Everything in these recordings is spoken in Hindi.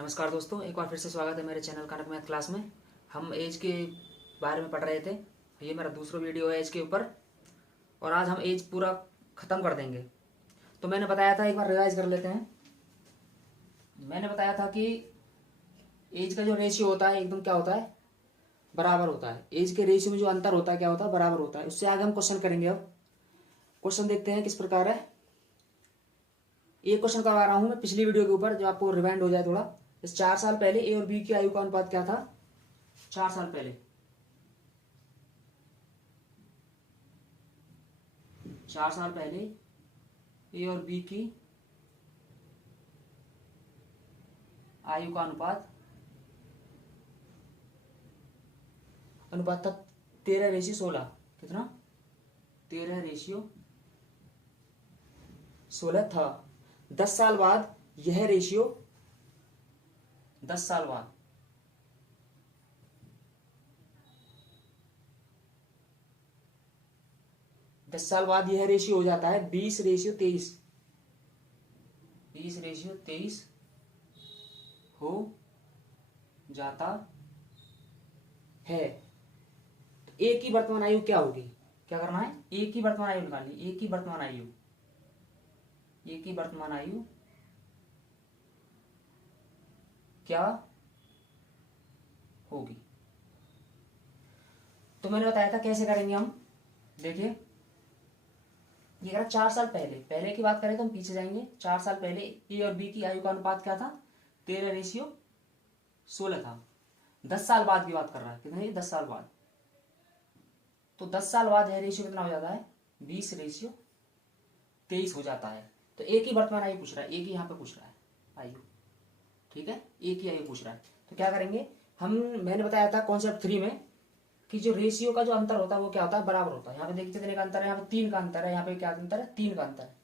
नमस्कार दोस्तों, एक बार फिर से स्वागत है मेरे चैनल कनक मैथ क्लास में। हम एज के बारे में पढ़ रहे थे। ये मेरा दूसरा वीडियो है एज के ऊपर और आज हम एज पूरा ख़त्म कर देंगे। तो मैंने बताया था, एक बार रिवाइज कर लेते हैं। मैंने बताया था कि एज का जो रेशियो होता है एकदम क्या होता है, बराबर होता है। एज के रेशियो में जो अंतर होता है क्या होता है, बराबर होता है। उससे आगे हम क्वेश्चन करेंगे। अब क्वेश्चन देखते हैं किस प्रकार है। एक क्वेश्चन करवा रहा हूँ मैं पिछली वीडियो के ऊपर, जो आपको रिवाइंड हो जाए थोड़ा। इस 4 साल पहले ए और बी की आयु का अनुपात क्या था। 4 साल पहले 4 साल पहले ए और बी की आयु का अनुपात था 13:16। कितना? 13:16 था। 10 साल बाद यह रेशियो 10 साल बाद 10 साल बाद यह रेशियो हो जाता है 20:23। 20:23 हो जाता है। तो ए की वर्तमान आयु क्या होगी? क्या करना है? ए की वर्तमान आयु निकालनी। ए की वर्तमान आयु क्या होगी? तो मैंने बताया था कैसे करेंगे हम। देखिए, ये करा 4 साल पहले की बात करें तो हम पीछे जाएंगे। 4 साल पहले ए और बी की आयु का अनुपात क्या था? 13:16 था। 10 साल बाद की बात कर रहा है। कितने? 10 साल बाद। तो 10 साल बाद यह रेशियो कितना हो जाता है? 20:23 हो जाता है। तो ए की वर्तमान आयु पूछ रहा है। ए की यहाँ पे पूछ रहा है आयु। ठीक है, ए की आयु पूछ रहा है। तो क्या करेंगे हम? मैंने बताया था कॉन्सेप्ट 3 में कि जो रेशियो का जो अंतर होता है वो क्या होता है, बराबर होता है। यहाँ पे देखिए कितने का अंतर है, यहाँ पे 3 का अंतर है। यहाँ पे क्या अंतर है? 3 का अंतर है।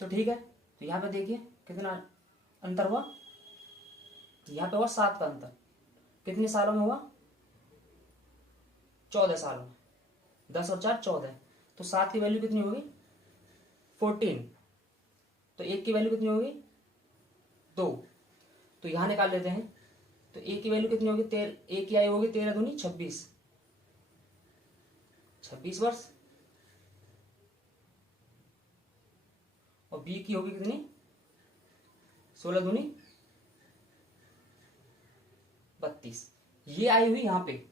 तो ठीक है, तो यहाँ पे देखिए कितना अंतर हुआ। यहाँ पे हुआ 7 का अंतर। कितने सालों में हुआ? 14 सालों में। 10 और 4 14। तो 7 की वैल्यू कितनी होगी? 14। तो 1 की वैल्यू कितनी होगी? 2। तो यहां निकाल लेते हैं। तो ए की वैल्यू कितनी होगी? ए की आयु होगी 13 दूनी 26। 26 वर्ष। और बी की होगी कितनी? 16 दूनी 32। ये आई हुई यहां पे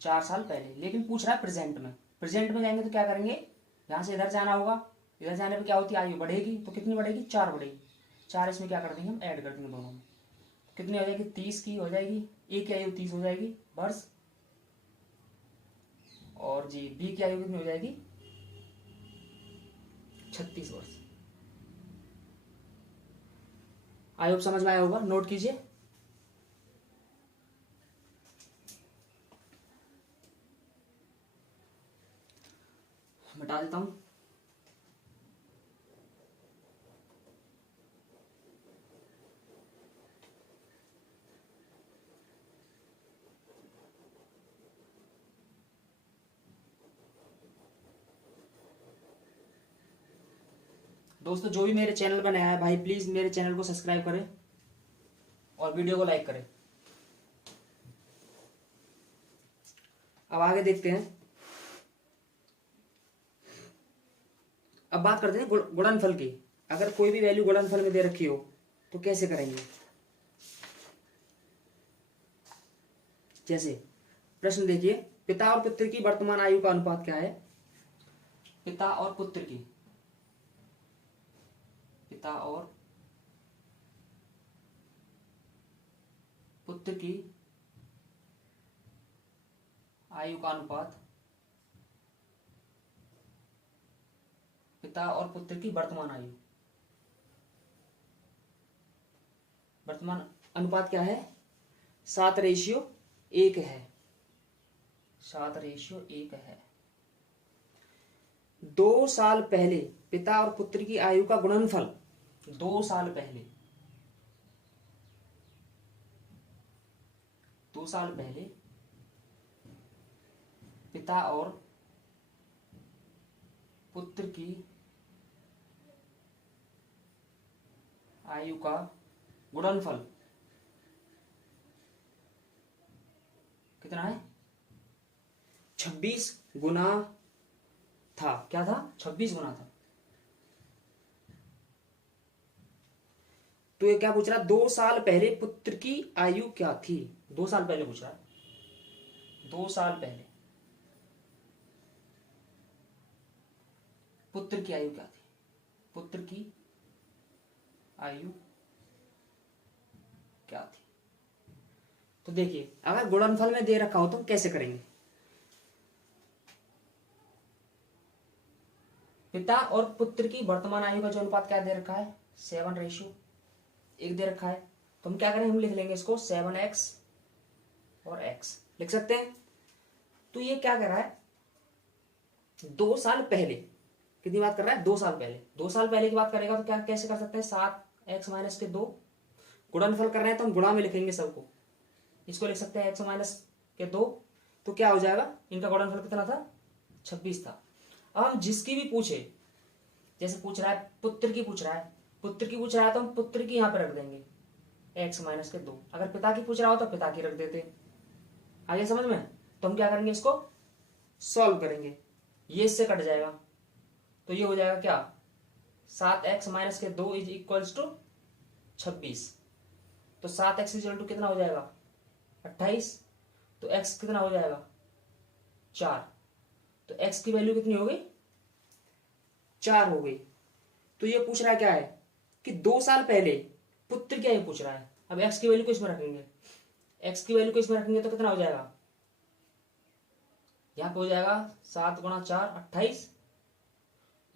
4 साल पहले। लेकिन पूछ रहा है प्रेजेंट में। प्रेजेंट में जाएंगे तो क्या करेंगे? यहां से इधर जाना होगा। इधर जाने पर क्या होती है? आयु बढ़ेगी। तो कितनी बढ़ेगी? 4 बढ़ेगी। 4 इसमें क्या कर देंगे हम? ऐड कर देंगे दोनों में। कितनी हो जाएगी? 30 की हो जाएगी। ए की आयु 30 हो जाएगी वर्ष। और जी बी की आयु कितनी हो जाएगी? 36 वर्ष। आई होप समझ में आया होगा। नोट कीजिए। मिटा देता हूं। दोस्तों, जो भी मेरे चैनल पर नया है भाई, प्लीज मेरे चैनल को सब्सक्राइब करें और वीडियो को लाइक करें। अब आगे देखते हैं। अब बात करते हैं गुणनफल की। अगर कोई भी वैल्यू गुणनफल में दे रखी हो तो कैसे करेंगे। जैसे प्रश्न देखिए, पिता और पुत्र की वर्तमान आयु का अनुपात क्या है? पिता और पुत्र की आयु का अनुपात। पिता और पुत्र की वर्तमान अनुपात क्या है? 7:1 है। 7:1 है। 2 साल पहले पिता और पुत्र की आयु का गुणनफल। 2 साल पहले 2 साल पहले पिता और पुत्र की आयु का गुणनफल कितना है 26 गुना था। क्या था 26 गुना था। तो ये क्या पूछ रहा है 2 साल पहले पुत्र की आयु क्या थी। 2 साल पहले पूछ रहा है 2 साल पहले पुत्र की आयु क्या थी। पुत्र की आयु क्या थी। तो देखिए अगर गुणनफल में दे रखा हो तो हम कैसे करेंगे। पिता और पुत्र की वर्तमान आयु का जो अनुपात क्या दे रखा है 7:1 दे रखा है। तो हम क्या करें हम लिख लेंगे इसको 7x और x लिख सकते हैं। तो ये क्या कर रहा है 2 साल पहले कितनी बात कर रहा है 2 साल पहले। 2 साल पहले की बात करेगा तो क्या कैसे कर सकते हैं 7x माइनस के 2 गुणनफल कर रहे हैं तो हम गुणा में लिखेंगे सबको। इसको लिख सकते हैं x माइनस के 2 तो क्या हो जाएगा इनका गुणनफल कितना था 26 था। अब हम जिसकी भी पूछे जैसे पूछ रहा है पुत्र की पूछ रहा है तो हम पुत्र की यहां पर रख देंगे x माइनस के 2। अगर पिता की पूछ रहा हो तो पिता की रख देते। आगे समझ में। तो हम क्या करेंगे इसको सॉल्व करेंगे ये इससे कट जाएगा तो ये हो जाएगा क्या 7x माइनस के 2 इज इक्वल्स टू 26। तो 7x इक्वल टू कितना हो जाएगा 28। तो x कितना हो जाएगा 4। तो x की वैल्यू कितनी हो गई 4 हो गई। तो ये पूछ रहा है क्या है कि 2 साल पहले पुत्र क्या ये पूछ रहा है। अब x की वैल्यू को इसमें रखेंगे तो कितना हो जाएगा यहां पे हो जाएगा 7 गुणा 4 28।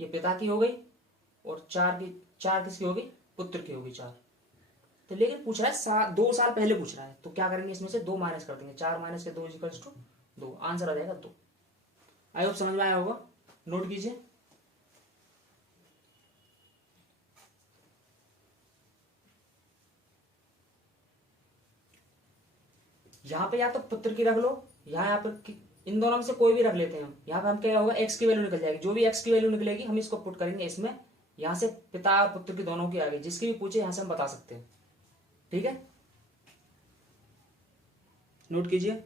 ये पिता की हो गई और 4 किसकी हो गई पुत्र की हो गई 4। तो लेकिन पूछ रहा है 2 साल पहले पूछ रहा है तो क्या करेंगे इसमें से 2 माइनस कर देंगे 4 माइनस के 2 इक्वल्स टू 2 आंसर आ जाएगा 2। आई होप समझ में आया होगा नोट कीजिए। यहां पे या तो पुत्र की रख लो यहाँ पर इन दोनों में से कोई भी रख लेते हैं हम। यहाँ पे हम क्या होगा x की वैल्यू निकल जाएगी जो भी x की वैल्यू निकलेगी हम इसको पुट करेंगे इसमें। यहां से पिता और पुत्र की दोनों की आगे जिसकी भी पूछे यहां से हम बता सकते हैं। ठीक है नोट कीजिए।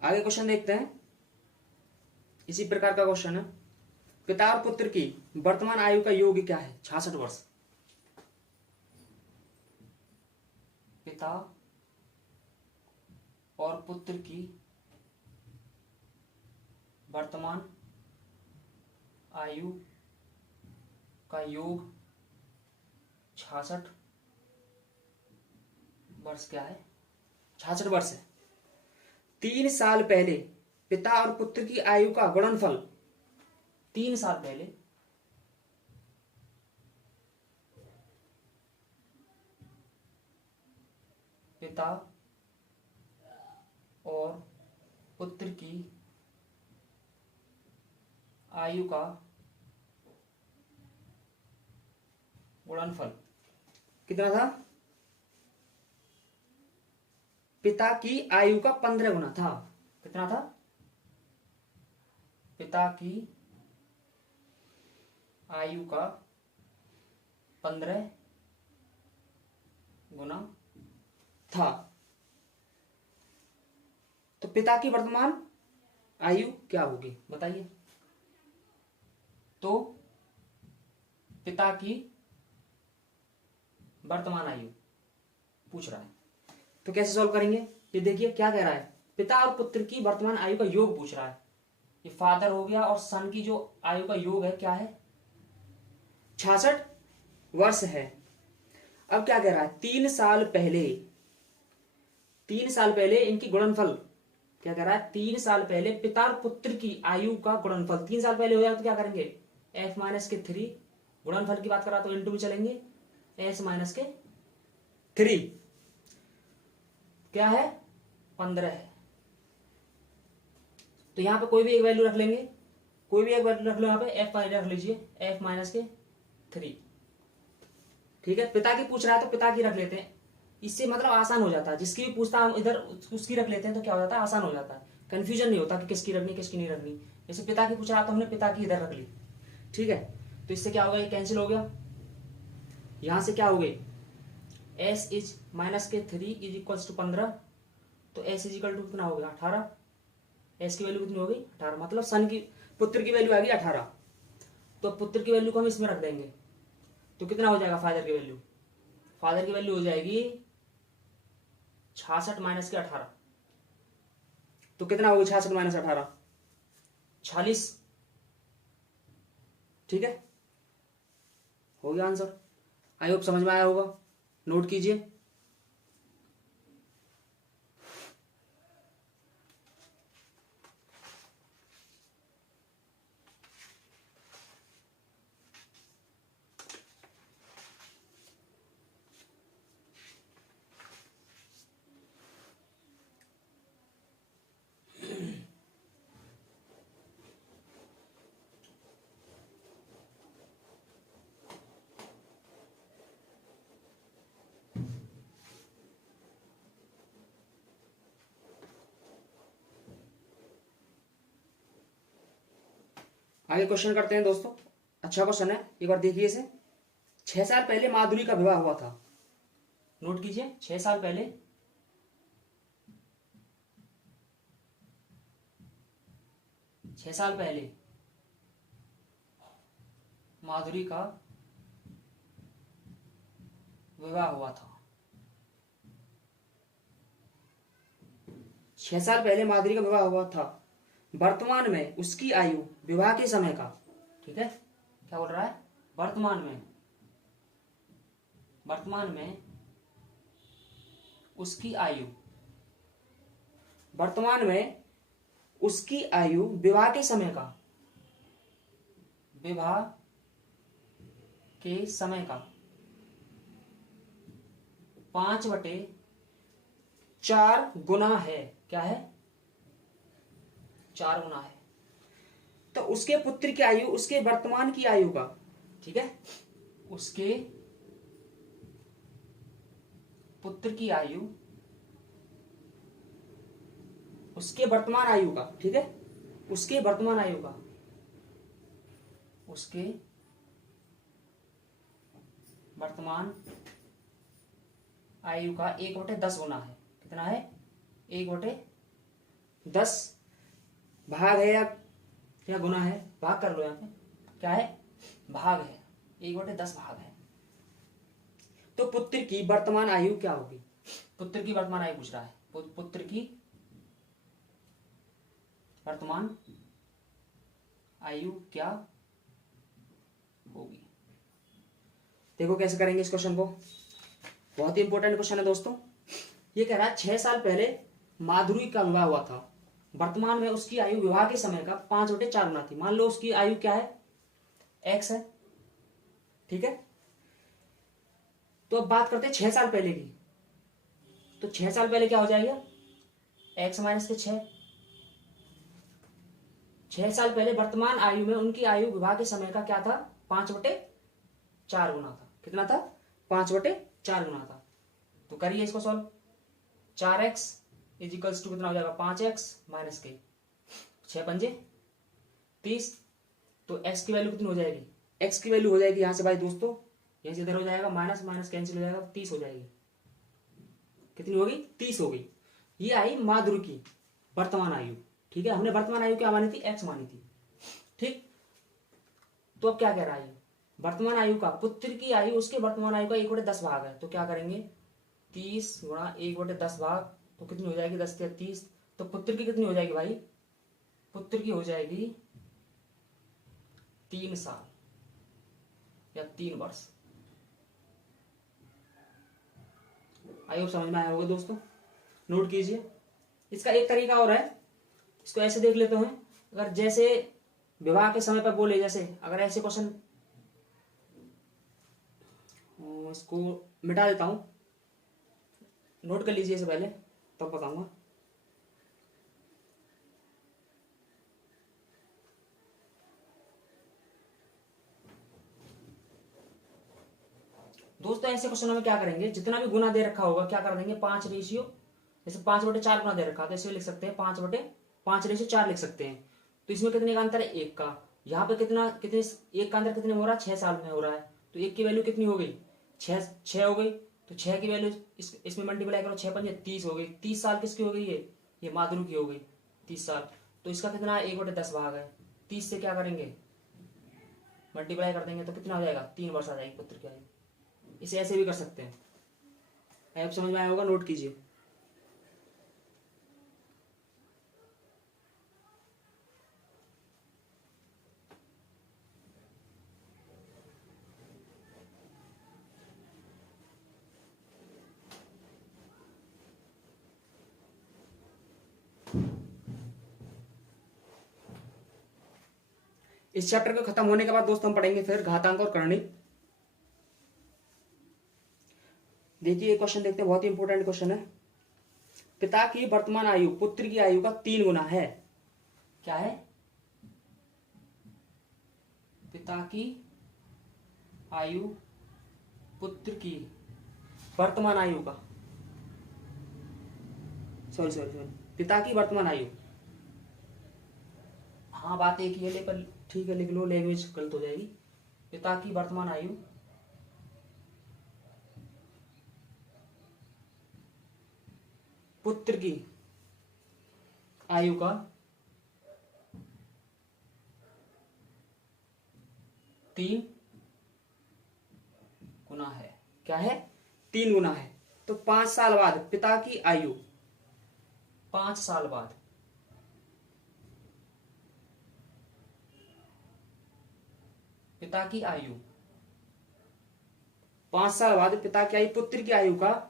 आगे क्वेश्चन देखते हैं। इसी प्रकार का क्वेश्चन है पिता और पुत्र की वर्तमान आयु का योग क्या है 66 वर्ष। पिता और पुत्र की वर्तमान आयु का योग 66 वर्ष क्या है 66 वर्ष है। 3 साल पहले पिता और पुत्र की आयु का गुणनफल 3 साल पहले पिता और पुत्र की आयु का गुणनफल कितना था पिता की आयु का 15 गुना था। कितना था पिता की आयु का 15 गुना था। तो पिता की वर्तमान आयु क्या होगी बताइए। तो पिता की वर्तमान आयु पूछ रहा है तो कैसे सॉल्व करेंगे। ये देखिए क्या कह रहा है पिता और पुत्र की वर्तमान आयु का योग पूछ रहा है। ये फादर हो गया और सन की जो आयु का योग है क्या है 66 वर्ष है। अब क्या कह रहा है 3 साल पहले इनकी गुणनफल क्या कह रहा है 3 साल पहले पिता और पुत्र की आयु का गुणनफल 3 साल पहले हो जाए तो क्या करेंगे f माइनस के 3 गुणनफल की बात कर रहा तो इंटू भी चलेंगे s माइनस के 3 क्या है 15 है। तो यहां पे कोई भी एक वैल्यू रख लेंगे कोई भी एक वैल्यू रख लो यहाँ पे, f रख लीजिए f माइनस के 3। ठीक है, पिता की पूछ रहा है तो पिता की रख लेते हैं, इससे मतलब आसान हो जाता है। जिसकी भी पूछता हम इधर उसकी रख लेते हैं तो क्या हो जाता है, आसान हो जाता है, कंफ्यूजन नहीं होता कि किसकी रखनी किसकी नहीं रखनी। जैसे पिता की पूछ रहा तो हमने पिता की इधर रख ली। ठीक है, तो इससे क्या होगा, ये कैंसिल हो गया। यहां से क्या हो गई, s इज माइनस के 3 इज इक्वल्स टू 15, तो s इज इक्वल टू कितना हो गया 18। s की वैल्यू कितनी हो गई 18, मतलब सन की पुत्र की वैल्यू आ गई 18। तो पुत्र की वैल्यू को हम इसमें रख देंगे तो कितना हो जाएगा फादर की वैल्यू, फादर की वैल्यू हो जाएगी 66 माइनस के 18। तो कितना होगी 66 माइनस 18, 46। ठीक है, हो गया आंसर। आई होप समझ में आया होगा, नोट कीजिए। आगे क्वेश्चन करते हैं दोस्तों, अच्छा क्वेश्चन है, एक बार देखिए इसे। 6 साल पहले माधुरी का विवाह हुआ था। नोट कीजिए, 6 साल पहले माधुरी का विवाह हुआ था। 6 साल पहले माधुरी का विवाह हुआ था। वर्तमान में उसकी आयु विवाह के समय का, ठीक है, क्या बोल रहा है, वर्तमान में उसकी आयु, वर्तमान में उसकी आयु विवाह के समय का, विवाह के समय का 5/4 गुना है। क्या है, 4 गुना है। तो उसके पुत्र की आयु उसके वर्तमान की आयु का, ठीक है, उसके पुत्र की आयु उसके वर्तमान आयु का, ठीक है, उसके वर्तमान आयु का, उसके वर्तमान आयु का 1/10 गुना है। कितना है, 1/10 भाग है या गुना है, भाग कर लो यहाँ पे, क्या है, भाग है, 1/10 भाग है। तो पुत्र की वर्तमान आयु क्या होगी, पुत्र की वर्तमान आयु पूछ रहा है, पुत्र की वर्तमान आयु क्या होगी। देखो कैसे करेंगे इस क्वेश्चन को, बहुत ही इंपॉर्टेंट क्वेश्चन है दोस्तों। ये कह रहा है 6 साल पहले माधुरी का विवाह हुआ था, वर्तमान में उसकी आयु विवाह के समय का 5/4 गुना थी। मान लो उसकी आयु क्या है, x है, ठीक है। तो अब बात करते हैं 6 साल पहले की। तो 6 साल पहले क्या हो जाएगा, x माइनस के 6। 6 साल पहले वर्तमान आयु में उनकी आयु विवाह के समय का क्या था, 5/4 गुना था। कितना था, 5/4 गुना था। तो करिए इसको solve. 4x is equals to कितना हो जाएगा, 5x माइनस के 6 पंजे 30। तो x की वैल्यू कितनी हो जाएगी, x की वैल्यू हो जाएगी यहां से भाई दोस्तों, यहां से इधर हो जाएगा, माइनस माइनस कैंसिल हो जाएगा, 30 हो जाएगी। कितनी होगी, 30 हो गई। ये आई माधुरी की वर्तमान आयु, ठीक है। हमने वर्तमान आयु क्या मानी थी, x मानी थी, ठीक। तो अब क्या कह रहा है, वर्तमान आयु का पुत्र की आयु उसके वर्तमान आयु का 1/10 भाग है। तो क्या करेंगे, 30 गुणा 1/10 भाग, तो कितनी हो जाएगी, 10 से 30। तो पुत्र की कितनी हो जाएगी भाई, पुत्र की हो जाएगी 3 साल या 3 वर्ष। आयु समझ में आया होगा दोस्तों, नोट कीजिए। इसका एक तरीका और है, इसको ऐसे देख लेते हैं। अगर जैसे विवाह के समय पर बोले, जैसे अगर ऐसे क्वेश्चन, इसको मिटा देता हूं, नोट कर लीजिए इसे पहले, तब बताऊंगा। दोस्तों ऐसे क्वेश्चनों में क्या करेंगे, जितना भी गुना दे रखा होगा क्या कर देंगे 5 रेशियो, जैसे 5/4 गुना दे रखा, तो इसे लिख सकते हैं 5/5 रेशियो 4 लिख सकते हैं। तो इसमें कितने का अंतर है, 1 का। यहाँ पे कितने 1 का अंतर कितने में हो रहा है, 6 साल में हो रहा है। तो 1 की वैल्यू कितनी हो गई, 6 हो गई। तो 6 की वैल्यू इसमें मल्टीप्लाई करो, 6×5 = 30 हो गई। 30 साल किसकी हो गई, ये माधुरी की हो गई, 30 साल। तो इसका कितना 1/10 भाग है। 30 से क्या करेंगे मल्टीप्लाई कर देंगे तो कितना हो जाएगा, 3 वर्ष आ जाएगी पुत्र की आयु। इसे ऐसे भी कर सकते हैं। आप समझ में आया होगा, नोट कीजिए। इस चैप्टर को खत्म होने के बाद दोस्तों हम पढ़ेंगे फिर घातांक और करणिक। देखिए ये क्वेश्चन देखते हैं, बहुत ही इंपॉर्टेंट क्वेश्चन है। पिता की वर्तमान आयु पुत्र की आयु का 3 गुना है। क्या है, पिता की आयु पुत्र की वर्तमान आयु का, सॉरी पिता की वर्तमान आयु, हाँ बात एक ही है लेकिन ठीक है लिख लो, लैंग्वेज गलत हो जाएगी। पिता की वर्तमान आयु पुत्र की आयु का 3 गुना है। क्या है, 3 गुना है। तो 5 साल बाद पिता की आयु, 5 साल बाद पिता की आयु, 5 साल बाद पिता की आयु पुत्र की आयु का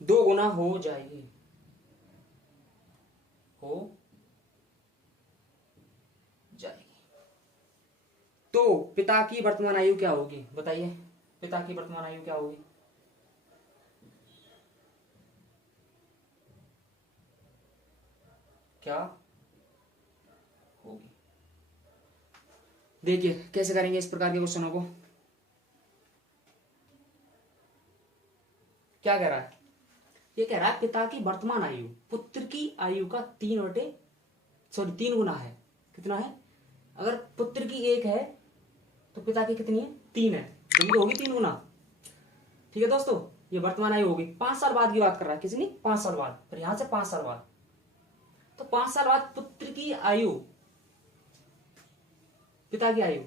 2 गुना हो जाएगी, तो पिता की वर्तमान आयु क्या होगी, बताइए पिता की वर्तमान आयु क्या होगी। क्या होगी, देखिए कैसे करेंगे इस प्रकार के क्वेश्चनों को। क्या कह रहा है, ये कह रहा है पिता की वर्तमान आयु पुत्र की आयु का 3 गुना है। कितना है, अगर पुत्र की 1 है तो पिता की कितनी है, 3 है, तो ये होगी 3 गुना। ठीक है दोस्तों, ये वर्तमान आयु होगी। 5 साल बाद की बात कर रहा है किसी ने, 5 साल बाद, पर यहां से 5 साल बाद, तो 5 साल बाद पुत्र की आयु, पिता की आयु,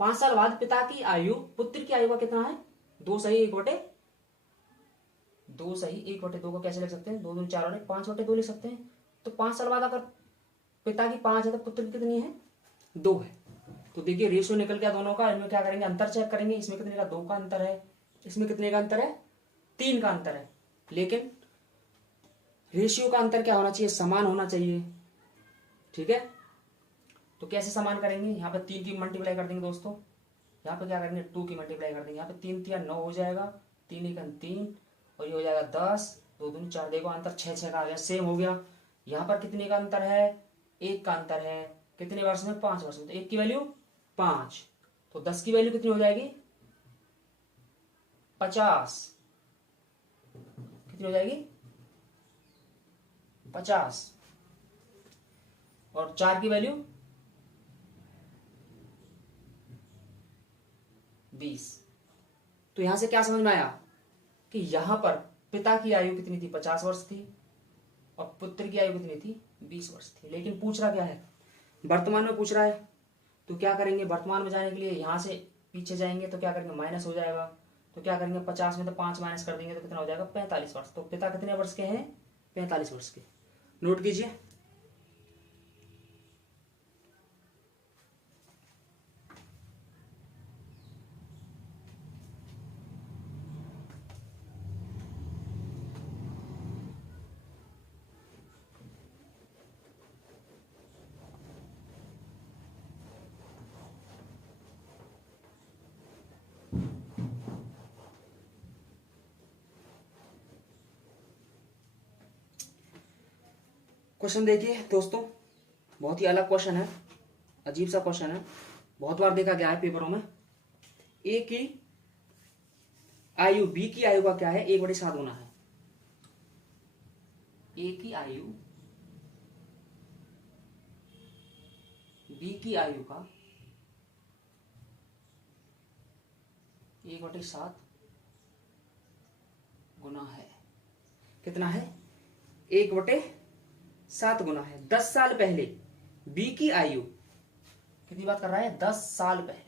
5 साल बाद पिता की आयु पुत्र की आयु का कितना है, 2 को कैसे लिख सकते हैं, 2 दूनी 4 और 5/2 लिख सकते हैं। तो 5 साल बाद अगर पिता की 5 है तो पुत्र की कितनी है, 2 है। तो देखिए रेशियो निकल गया दोनों का। इनमें क्या करेंगे, अंतर चेक करेंगे, इसमें कितने का 2 का अंतर है, इसमें कितने का अंतर है, 3 का अंतर है। लेकिन रेशियो का अंतर क्या होना चाहिए, समान होना चाहिए। ठीक है, तो कैसे समान करेंगे, यहाँ पे 3 की मल्टीप्लाई कर देंगे दोस्तों, यहाँ पे क्या करेंगे 2 की मल्टीप्लाई कर देंगे। यहाँ पे 3 3 9 हो जाएगा, 3 1 3 और ये हो जाएगा 10, 2 दूनी 4, देखो अंतर 6 का आ गया, सेम हो गया। यहाँ पर कितने का अंतर है, 1 का अंतर है। कितने वर्ष में, 5 वर्ष में। तो 1 की वैल्यू 5, तो 10 की वैल्यू कितनी हो जाएगी, 50। कितनी हो जाएगी, 50। और 4 की वैल्यू 20। तो यहां से क्या समझ में आया कि यहां पर पिता की आयु कितनी थी, 50 वर्ष थी, और पुत्र की आयु कितनी थी, 20 वर्ष थी। लेकिन पूछ रहा क्या है, वर्तमान में पूछ रहा है। तो क्या करेंगे, वर्तमान में जाने के लिए यहां से पीछे जाएंगे तो क्या करेंगे, माइनस हो जाएगा। तो क्या करेंगे, 50 में तो 5 माइनस कर देंगे तो कितना हो जाएगा, 45 वर्ष। तो पिता कितने वर्ष के हैं, 45 वर्ष के। नोट कीजिए। क्वेश्चन देखिए दोस्तों, बहुत ही अलग क्वेश्चन है, अजीब सा क्वेश्चन है, बहुत बार देखा गया है पेपरों में। ए की आयु बी की आयु का क्या है, 1/7 गुना है। ए की आयु बी की आयु का 1/7 गुना है। कितना है? 1/7 गुना है। 10 साल पहले बी की आयु, कितनी बात कर रहा है? 10 साल पहले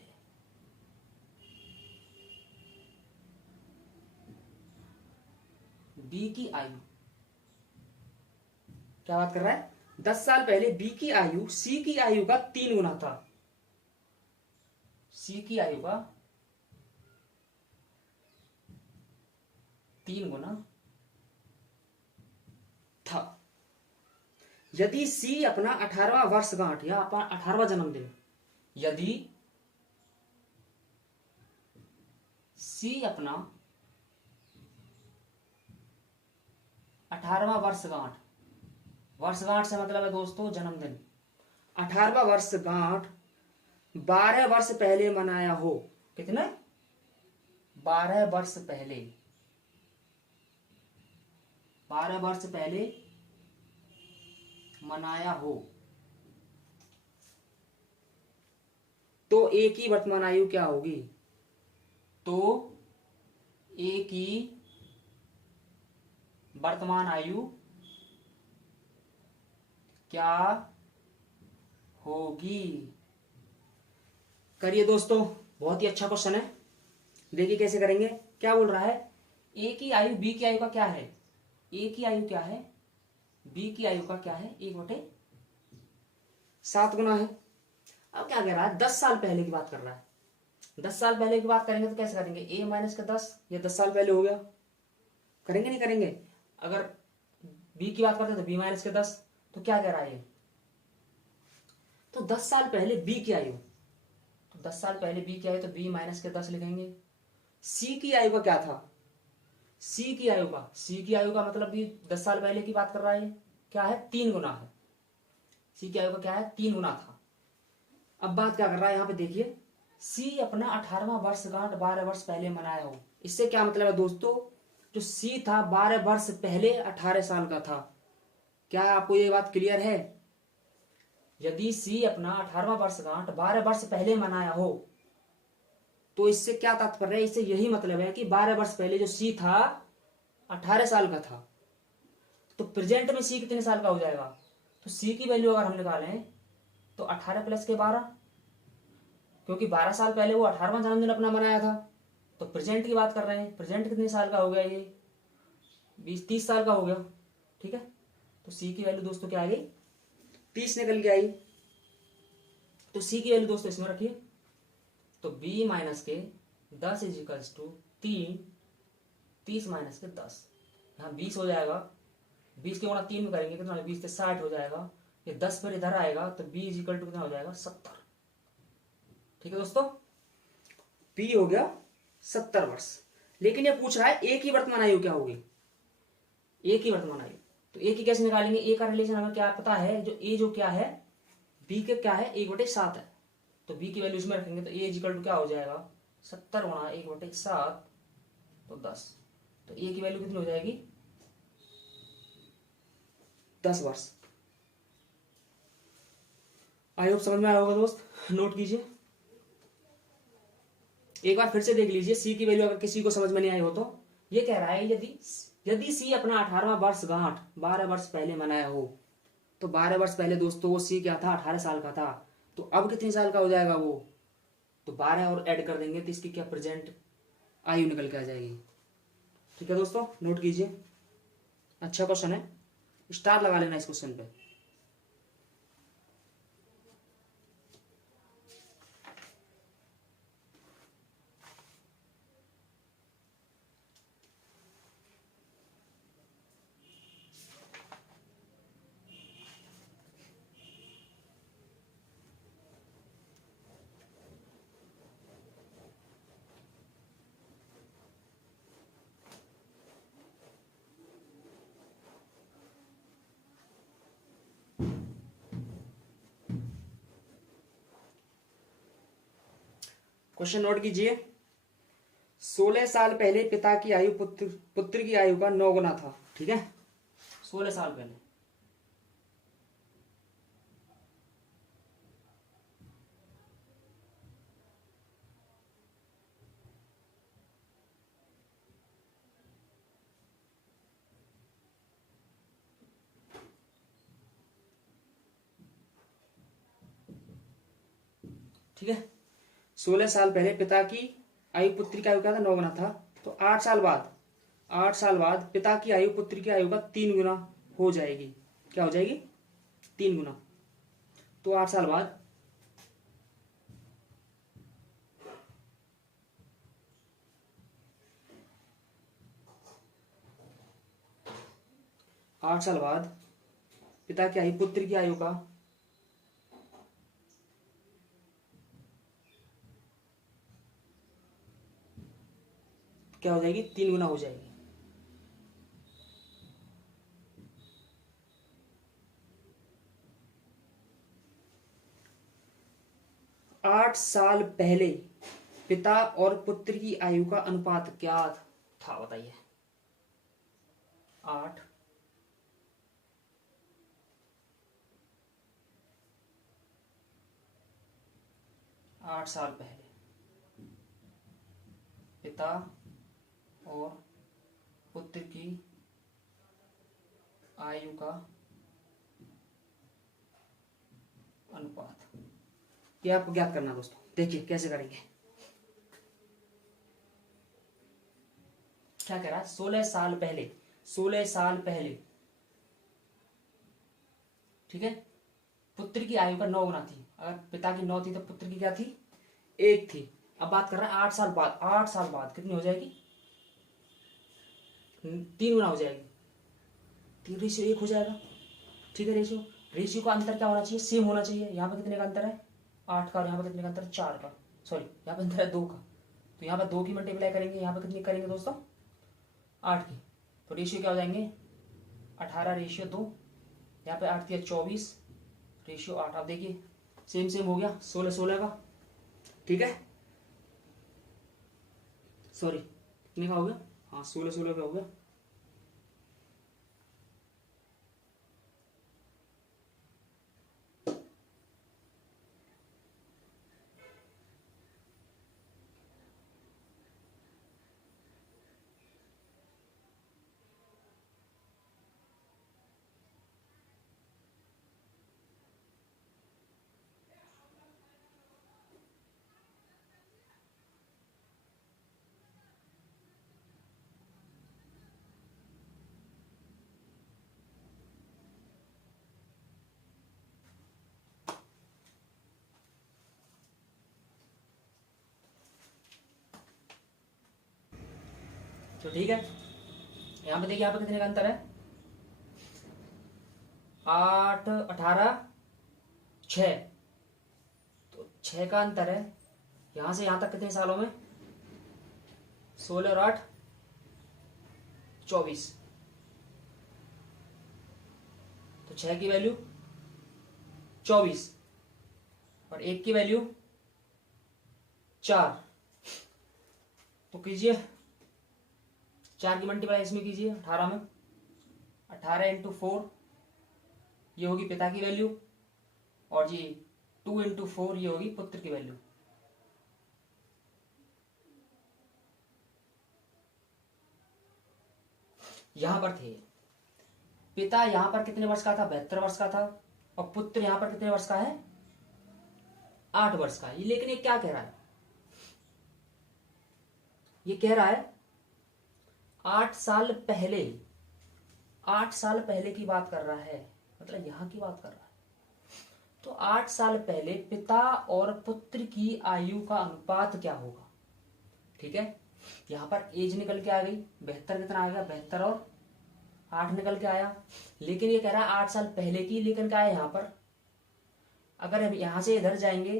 बी की आयु, क्या बात कर रहा है? 10 साल पहले बी की आयु सी की आयु का 3 गुना था। सी की आयु का 3 गुना था। यदि सी अपना 18वां वर्षगांठ या अपना 18वां जन्मदिन, यदि सी अपना 18वां वर्षगांठ, वर्षगांठ से मतलब है दोस्तों जन्मदिन, 18वां वर्षगांठ 12 वर्ष पहले मनाया हो। कितने? 12 वर्ष पहले, 12 वर्ष पहले मनाया हो, तो ए की वर्तमान आयु क्या होगी? तो ए की वर्तमान आयु क्या होगी? करिए दोस्तों, बहुत ही अच्छा क्वेश्चन है। देखिए कैसे करेंगे। क्या बोल रहा है? ए की आयु बी की आयु का क्या है? ए की आयु क्या है? बी की आयु का क्या है? 1/7 गुना है। अब क्या कह रहा है? 10 साल पहले की बात कर रहा है। 10 साल पहले की बात करेंगे तो कैसे करेंगे? a माइनस का 10, ये 10 साल पहले हो गया। करेंगे नहीं करेंगे? अगर b की बात करते तो b माइनस का 10, तो क्या कह रहा है? तो 10 साल पहले b की आयु, तो 10 साल पहले b की आयु तो b माइनस के 10 लिखेंगे। c की आयु का क्या था? c की आयु का, c की आयु का मतलब भी 10 साल पहले की बात कर रहा है। क्या है? 3 गुना है। c की आयु का क्या है? 3 गुना था। अब बात क्या कर रहा है यहाँ पे देखिए, सी अपना 18वां वर्षगांठ 12 वर्ष पहले मनाया हो। इससे क्या मतलब है दोस्तों? जो सी था 12 वर्ष पहले 18 साल का था। क्या आपको ये बात क्लियर है? यदि सी अपना 18वां वर्षगांठ 12 वर्ष पहले मनाया हो, तो इससे क्या तात्पर्य है? इससे यही मतलब है कि 12 वर्ष पहले जो सी था 18 साल का था, तो प्रेजेंट में सी कितने साल का हो जाएगा? तो सी की वैल्यू अगर हम निकालें तो 18 प्लस के 12, क्योंकि 12 साल पहले वो 18वां जन्मदिन अपना मनाया था। तो प्रेजेंट की बात कर रहे हैं, प्रेजेंट कितने साल का हो गया? ये 20-30 साल का हो गया। ठीक है, तो सी की वैल्यू दोस्तों क्या आ गई? 30 निकल के आई। तो सी की वैल्यू दोस्तों इसमें रखिए, तो b माइनस के 10 इज इक्वल्स टू 3, 30 माइनस के 10, यहाँ 20 हो जाएगा। 20 के गुणा 3 में करेंगे कितना? 20 से 60 हो जाएगा। ये 10 पर इधर आएगा तो b इज इक्वल टू कितना हो जाएगा? 70। ठीक है दोस्तों, p हो गया 70 वर्ष। लेकिन ये पूछ रहा है a की वर्तमान आयु क्या होगी? a की वर्तमान आयु, तो a की कैसे निकालेंगे? a का रिलेशन हमें क्या पता है? जो a जो क्या है, b के क्या है? 1/7 है। तो b की वैल्यू इसमें रखेंगे तो a इज इक्वल टू क्या हो जाएगा? 70 गुणा 1/7, तो 10। तो a की वैल्यू कितनी हो जाएगी? 10 वर्ष। आई होप समझ में आया होगा दोस्त, नोट कीजिए। एक बार फिर से देख लीजिए, सी की वैल्यू अगर किसी को समझ में नहीं आई हो तो। ये कह रहा है यदि सी अपना 18वां वर्षगांठ 12 वर्ष पहले मनाया हो, तो 12 वर्ष पहले दोस्तों वो सी क्या था? 18 साल का था। तो अब कितने साल का हो जाएगा वो? तो 12 और ऐड कर देंगे तो इसकी क्या प्रेजेंट आयु निकल के आ जाएगी। ठीक है दोस्तों, नोट कीजिए। अच्छा क्वेश्चन है, स्टार लगा लेना इस क्वेश्चन पे। क्वेश्चन नोट कीजिए। 16 साल पहले पिता की आयु पुत्र की आयु का 9 गुना था। ठीक है, 16 साल पहले। ठीक है, 16 साल पहले पिता की आयु पुत्री की आयु क्या था, 9 गुना था। तो 8 साल बाद पिता की आयु पुत्री की आयु का 3 गुना हो जाएगी। क्या हो जाएगी, 3 गुना। तो 8 साल बाद 8 साल बाद पिता की आयु पुत्र की आयु का क्या हो जाएगी, 3 गुना हो जाएगी। आठ साल पहले पिता और पुत्र की आयु का अनुपात क्या था, बताइए। 8 साल पहले पिता और पुत्र की आयु का अनुपात, ये आपको ज्ञात करना दोस्तों। देखिए कैसे करेंगे। क्या कह रहा है, 16 साल पहले, 16 साल पहले, ठीक है, पुत्र की आयु का 9 गुना थी। अगर पिता की 9 थी तो पुत्र की क्या थी, 1 थी। अब बात कर रहा है 8 साल बाद। 8 साल बाद कितनी हो जाएगी, 3 गुना हो जाएगी। 3 रेशियो 1 हो जाएगा। ठीक है, रेशियो का अंतर क्या होना चाहिए, सेम होना चाहिए। यहाँ पे कितने का अंतर है, 8 का, और यहाँ पे कितने का अंतर है, 4 का। सॉरी, यहाँ पे अंतर है 2 का। तो यहाँ पे 2 की मल्टीप्लाई करेंगे, यहाँ पे कितनी करेंगे दोस्तों, 8 की। तो रेशियो क्या हो जाएंगे, 18 रेशियो 2। यहाँ पे 8 थी 24 रेशियो 8। आप देखिए सेम सेम हो गया, 16 का। ठीक है, सॉरी कितने का हो गया, हाँ 16 का हो गया। तो ठीक है, यहाँ पे देखिए, यहाँ पे कितने का अंतर है, 8 18 6। तो 6 का अंतर है। यहां से यहां तक कितने सालों में, 16 और 8 24। तो 6 की वैल्यू 24 और 1 की वैल्यू 4। तो कीजिए 4 की मल्टीप्लाई इसमें कीजिए 18 में, 18 इंटू 4 ये होगी पिता की वैल्यू, और जी 2 इंटू 4 ये होगी पुत्र की वैल्यू। यहां पर थे पिता, यहां पर कितने वर्ष का था, 72 वर्ष का था, और पुत्र यहां पर कितने वर्ष का है, 8 वर्ष का है। लेकिन ये क्या कह रहा है, ये कह रहा है 8 साल पहले, 8 साल पहले की बात कर रहा है, मतलब यहां की बात कर रहा है। तो 8 साल पहले पिता और पुत्र की आयु का अनुपात क्या होगा। ठीक है, यहां पर एज निकल के आ गई, 72 कितना आ गया, 72 और 8 निकल के आया। लेकिन ये कह रहा है 8 साल पहले की, लेकिन क्या है यहां पर, अगर हम यहां से इधर जाएंगे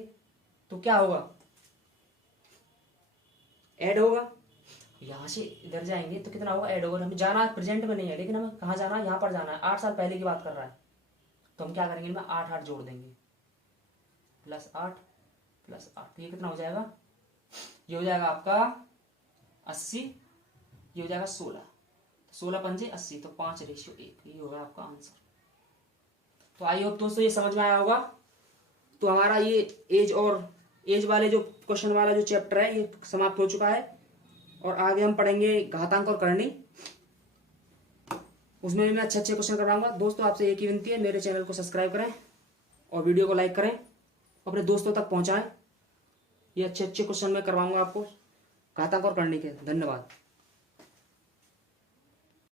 तो क्या होगा, ऐड होगा। यहां से इधर जाएंगे तो कितना होगा, ऐड होगा। हमें जाना प्रेजेंट में नहीं है, लेकिन हमें कहाँ जाना है, यहां पर जाना है। 8 साल पहले की बात कर रहा है, तो हम क्या करेंगे, इनमें 8 8 जोड़ देंगे, +8 +8। तो ये कितना हो जाएगा, ये हो जाएगा आपका 80, ये हो जाएगा 16, 16 पंजे 80, तो 5:1, ये होगा आपका आंसर। तो आई होप दोस्तों ये समझ में आया होगा। तो हमारा ये एज वाले जो क्वेश्चन वाला जो चैप्टर है ये समाप्त हो चुका है, और आगे हम पढ़ेंगे घातांक और करनी। उसमें भी मैं अच्छे अच्छे क्वेश्चन करवाऊंगा। दोस्तों आपसे एक ही विनती है, मेरे चैनल को सब्सक्राइब करें और वीडियो को लाइक करें, अपने दोस्तों तक पहुंचाएं। ये अच्छे अच्छे क्वेश्चन मैं करवाऊंगा आपको घातांक और करनी के। धन्यवाद।